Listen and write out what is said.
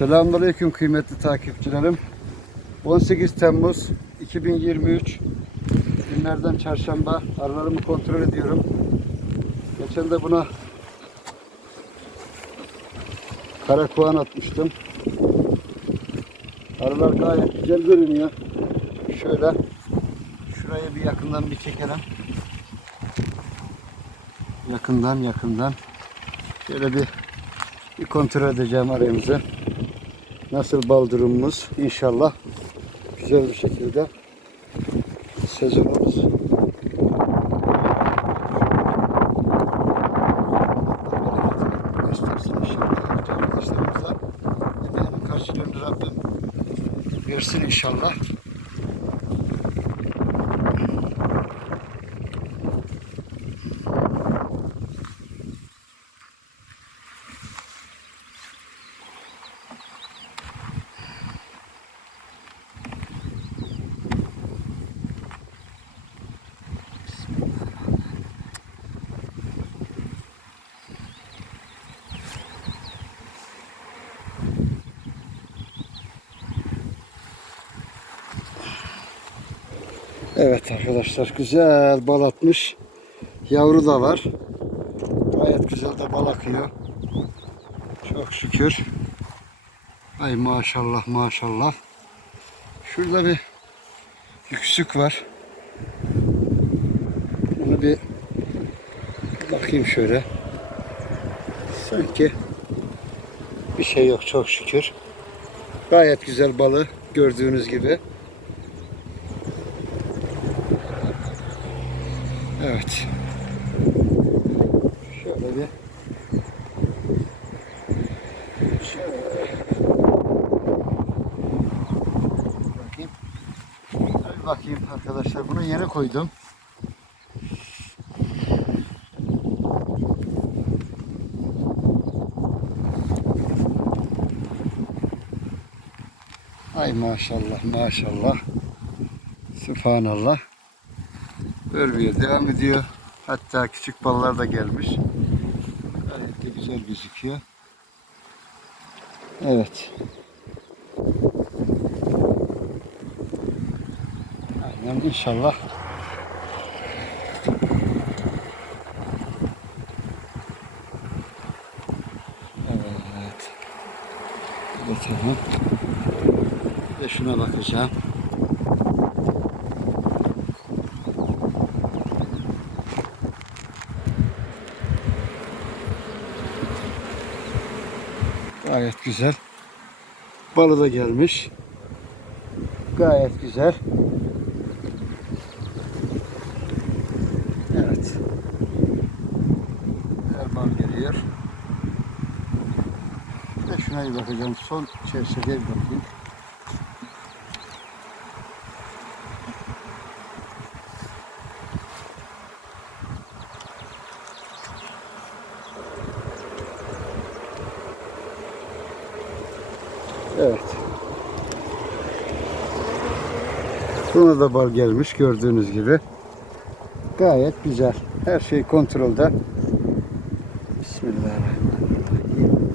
Selamünaleyküm kıymetli takipçilerim. 18 Temmuz 2023 günlerden çarşamba arılarımı kontrol ediyorum. Geçen de buna kara kuğan atmıştım. Arılar gayet güzel görünüyor. Şöyle şurayı bir yakından bir çekelim. Yakından yakından şöyle bir bir kontrol edeceğim arayımızı. Nasıl bal durumumuz? İnşallah güzel bir şekilde sezonumuz versin inşallah. Evet arkadaşlar güzel bal atmış. Yavru da var. Gayet güzel de bal akıyor. Çok şükür. Ay maşallah maşallah. Şurada bir yüksük var. Onu bir bakayım şöyle. Sanki bir şey yok çok şükür. Gayet güzel balı gördüğünüz gibi. Evet. Şöyle bir şöyle bakayım. Hadi bakayım arkadaşlar. Bunu yeni koydum. Ay maşallah maşallah. Sübhanallah. Ölmüyor. Devam ediyor. Hatta küçük ballar da gelmiş. Gayet de güzel gözüküyor. Evet. Aynen inşallah. Evet. Bakalım. Ve şuna bakacağım. Gayet güzel. Balı da gelmiş. Gayet güzel. Evet. Her bal geliyor. De şuna bir bakacağım. Son çerçeveye bir bakayım. Evet. Buna da bal gelmiş gördüğünüz gibi. Gayet güzel. Her şey kontrolde. Bismillahirrahmanirrahim.